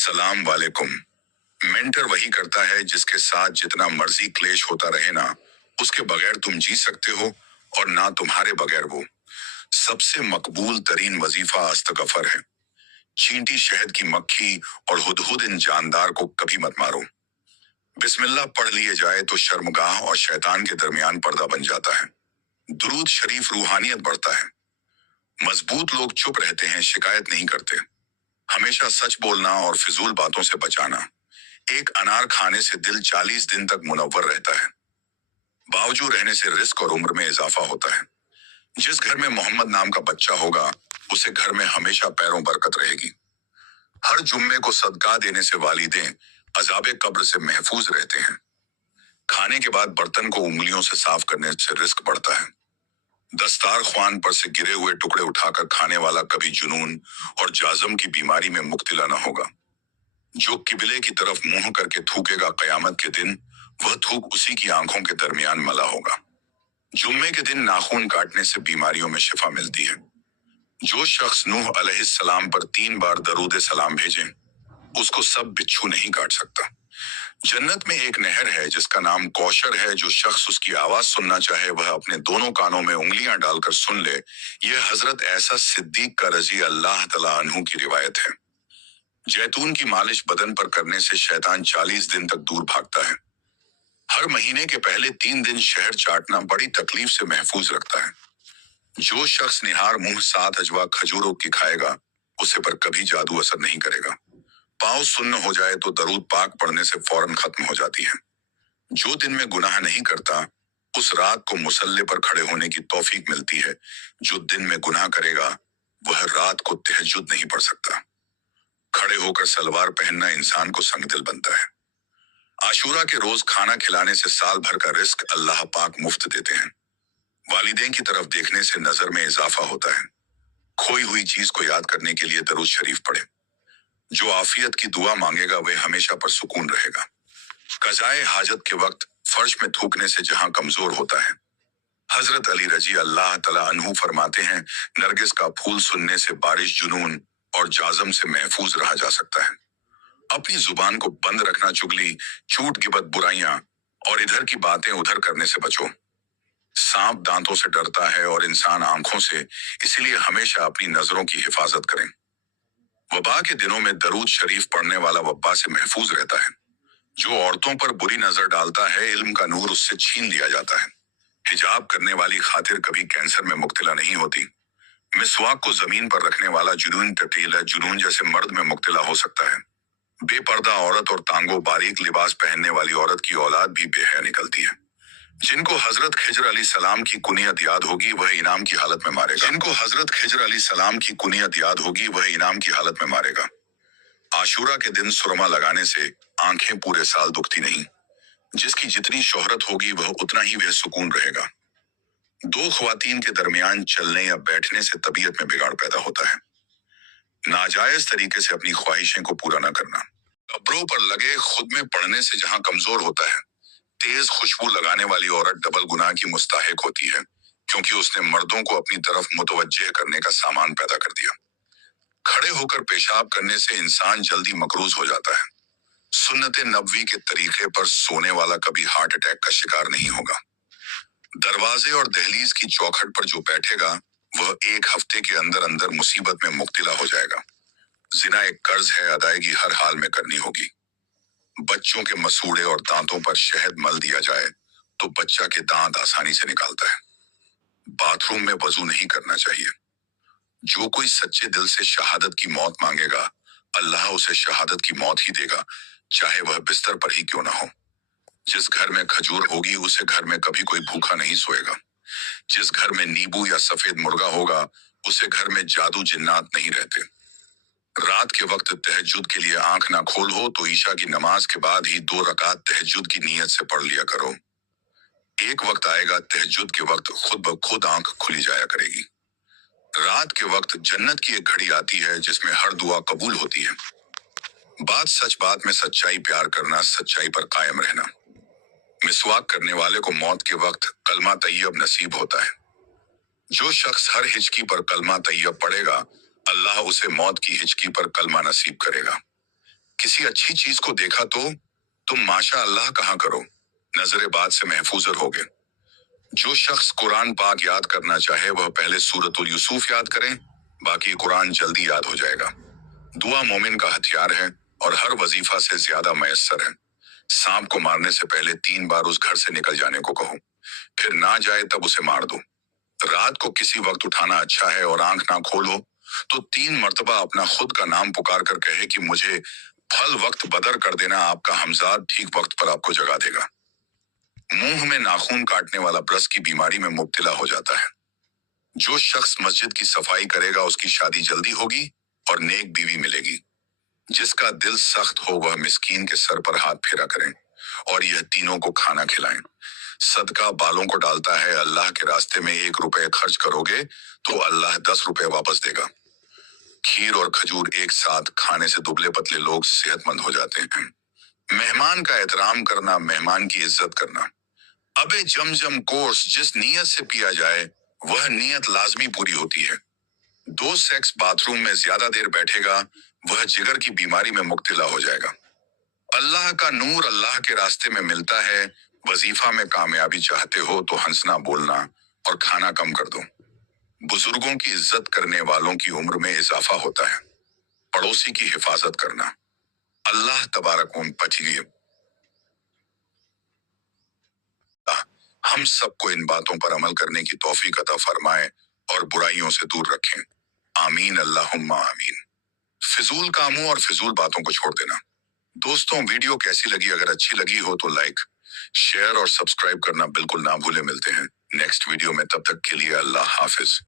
अस्सलाम वालेकुम। मेंटर वही करता है जिसके साथ जितना मर्जी क्लेश होता रहे ना, उसके बगैर तुम जी सकते हो और ना तुम्हारे बगैर वो। सबसे मकबूल तरीन वजीफा अस्तगफर है। चींटी शहद की मक्खी और हुदहुद इन जानदार को कभी मत मारो। बिस्मिल्लाह पढ़ लिए जाए तो शर्मगाह और शैतान के दरमियान पर्दा बन जाता है। दुरूद शरीफ रूहानियत बढ़ता है। मजबूत लोग चुप रहते हैं, शिकायत नहीं करते। हमेशा सच बोलना और फिजूल बातों से बचाना। एक अनार खाने से दिल 40 दिन तक मुनव्वर रहता है। बावजूद रहने से रिस्क और उम्र में इजाफा होता है। जिस घर में मोहम्मद नाम का बच्चा होगा, उसे घर में हमेशा पैरों बरकत रहेगी। हर जुम्मे को सदका देने से वालिदें अजाबे कब्र से महफूज रहते हैं। खाने के बाद बर्तन को उंगलियों से साफ करने से रिस्क बढ़ता है। दस्तारख्वान पर से गिरे हुए टुकड़े उठाकर खाने वाला कभी जुनून और जाजम की बीमारी में मुब्तला न होगा। जो किबले की तरफ मुंह करके थूकेगा, कयामत के दिन वह थूक उसी की आंखों के दरमियान मला होगा। जुम्मे के दिन नाखून काटने से बीमारियों में शिफा मिलती है। जो शख्स नूह अलैहिस्सलाम पर 3 बार दरूद सलाम भेजे, उसको सब बिच्छू नहीं काट सकता। जन्नत में एक नहर है जिसका नाम कौशर है। जो शख्स उसकी आवाज सुनना चाहे वह अपने दोनों कानों में उंगलियां डालकर सुन ले। यह हजरत ऐसा सिद्दीक का रजी अल्लाह तआला अन्हु की रिवायत है। जैतून की मालिश बदन पर करने से शैतान 40 दिन तक दूर भागता है। हर महीने के पहले 3 दिन शहर चाटना बड़ी तकलीफ से महफूज रखता है। जो शख्स निहार मुंह 7 अजवा खजूरों की खाएगा, उसे पर कभी जादू असर नहीं करेगा। पाँव सुन्न हो जाए तो दरूद पाक पढ़ने से फौरन खत्म हो जाती है। जो दिन में गुनाह नहीं करता, उस रात को मुसल्ले पर खड़े होने की तौफीक मिलती है। जो दिन में गुनाह करेगा, वह रात को तहज्जुद नहीं पढ़ सकता। खड़े होकर सलवार पहनना इंसान को संगदिल बनता है। आशूरा के रोज खाना खिलाने से साल भर का रिस्क अल्लाह पाक मुफ्त देते हैं। वालिदैन की तरफ देखने से नजर में इजाफा होता है। खोई हुई चीज को याद करने के लिए दरूद शरीफ पढ़े। जो आफियत की दुआ मांगेगा वह हमेशा पर सुकून रहेगा। कज़ाए हाजत के वक्त फर्श में थूकने से जहां कमजोर होता है। हजरत अली रजी अल्लाह तआला अन्हु फरमाते हैं, नरगिस का फूल सुनने से बारिश, जुनून और जाजम से महफूज रहा जा सकता है। अपनी जुबान को बंद रखना, चुगली, झूठ, गिबत, बुराइयां और इधर की बातें उधर करने से बचो। सांप दांतों से डरता है और इंसान आंखों से, इसीलिए हमेशा अपनी नजरों की हिफाजत करें। वबा के दिनों में दरूद शरीफ पढ़ने वाला वबा से महफूज रहता है। जो औरतों पर बुरी नजर डालता है, इल्म का नूर उससे छीन लिया जाता है। हिजाब करने वाली खातिर कभी कैंसर में मुब्तला नहीं होती। मिसवाक को जमीन पर रखने वाला जुनून टटीला जुनून जैसे मर्द में मुब्तला हो सकता है। बेपर्दा औरत और तांगो बारीक लिबास पहनने वाली औरत की औलाद भी बेहया निकलती है। जिनको हजरत खिजर अली सलाम की कुनियत याद होगी वह इनाम की हालत में मारेगा। जिनको हजरत खिजर अली सलाम की कुनियत याद होगी वह इनाम की हालत में मारेगा। आशूरा के दिन सुरमा लगाने से आंखें पूरे साल दुखती नहीं। जिसकी जितनी शोहरत होगी वह उतना ही वह सुकून रहेगा। 2 ख्वातीन के दरमियान चलने या बैठने से तबीयत में बिगाड़ पैदा होता है। नाजायज तरीके से अपनी ख्वाहिशें को पूरा न करना। कब्रों पर लगे खुद में पड़ने से जहां कमजोर होता है। तेज खुशबू लगाने वाली औरत डबल गुनाह की मुस्ताहिक होती है, क्योंकि उसने मर्दों को अपनी तरफ मुतवज्जे करने का सामान पैदा कर दिया। खड़े होकर पेशाब करने से इंसान जल्दी मकरूज हो जाता है। सुन्नत नबवी के तरीके पर सोने वाला कभी हार्ट अटैक का शिकार नहीं होगा। दरवाजे और दहलीज की चौखट पर जो बैठेगा वह 1 हफ्ते के अंदर अंदर मुसीबत में मुब्तला हो जाएगा। जिना एक कर्ज है, अदायगी हर हाल में करनी होगी। बच्चों के मसूड़े और दांतों पर शहद मल दिया जाए तो बच्चा के दांत आसानी से निकालता है। बाथरूम में वजू नहीं करना चाहिए। जो कोई सच्चे दिल से शहादत की मौत मांगेगा, अल्लाह उसे शहादत की मौत ही देगा, चाहे वह बिस्तर पर ही क्यों ना हो। जिस घर में खजूर होगी उसे घर में कभी कोई भूखा नहीं सोएगा। जिस घर में नींबू या सफेद मुर्गा होगा उसे घर में जादू जिन्नात नहीं रहते। रात के वक्त तहज्जुद के लिए आंख ना खोल हो तो ईशा की नमाज के बाद ही 2 रकात तहज्जुद की नीयत से पढ़ लिया करो। एक वक्त आएगा तहज्जुद के वक्त खुद ब खुद आंख खुली जाया करेगी। रात के वक्त जन्नत की एक घड़ी आती है जिसमें हर दुआ कबूल होती है। बात में सच्चाई, प्यार करना, सच्चाई पर कायम रहना। मिसवाक करने वाले को मौत के वक्त कलमा तैयब नसीब होता है। जो शख्स हर हिचकी पर कलमा तैयब पढ़ेगा, अल्लाह उसे मौत की हिचकी पर कलमा नसीब करेगा। किसी अच्छी चीज को देखा तो तुम माशा अल्लाह कहा करो, नजर बाद से महफूज रहोगे। जो शख्स कुरान पाक याद करना चाहे वह पहले सूरतुल यूसुफ याद करें, बाकी कुरान जल्दी याद हो जाएगा। दुआ मोमिन का हथियार है और हर वजीफा से ज्यादा मयस्सर है। सांप को मारने से पहले 3 बार उस घर से निकल जाने को कहो, फिर ना जाए तब उसे मार दो। रात को किसी वक्त उठाना अच्छा है और आंख ना खोलो तो 3 मर्तबा अपना खुद का नाम पुकार कर कहे कि मुझे फल वक्त बदर कर देना, आपका हमजाद ठीक वक्त पर आपको जगा देगा। मुंह में नाखून काटने वाला ब्रश की बीमारी में मुब्तला हो जाता है। जो शख्स मस्जिद की सफाई करेगा उसकी शादी जल्दी होगी और नेक बीवी मिलेगी। जिसका दिल सख्त हो वह मिस्कीन के सर पर हाथ फेरा करें और यह तीनों को खाना खिलाएं। सदका बालों को डालता है, अल्लाह के रास्ते में 1 रुपए खर्च करोगे तो अल्लाह 10 रुपए वापस देगा। खीर और खजूर एक साथ खाने से दुबले पतले लोग सेहतमंद हो जाते हैं। मेहमान का एहतराम करना, मेहमान की इज्जत करना। अबे जमजम कोर्स जिस नीयत से पिया जाए वह नीयत लाजमी पूरी होती है। 2 सेक्स बाथरूम में ज्यादा देर बैठेगा वह जिगर की बीमारी में मुब्तला हो जाएगा। अल्लाह का नूर अल्लाह के रास्ते में मिलता है। वजीफा में कामयाबी चाहते हो तो हंसना बोलना और खाना कम कर दो। बुजुर्गों की इज्जत करने वालों की उम्र में इजाफा होता है। पड़ोसी की हिफाजत करना। अल्लाह तबारक हम सबको इन बातों पर अमल करने की तौफीक अता फरमाए और बुराइयों से दूर रखें। आमीन अल्लाहुम्मा आमीन। फिजूल कामों और फिजूल बातों को छोड़ देना। दोस्तों, वीडियो कैसी लगी? अगर अच्छी लगी हो तो लाइक, शेयर और सब्सक्राइब करना बिल्कुल ना भूले। मिलते हैं नेक्स्ट वीडियो में, तब तक के लिए अल्लाह हाफिज।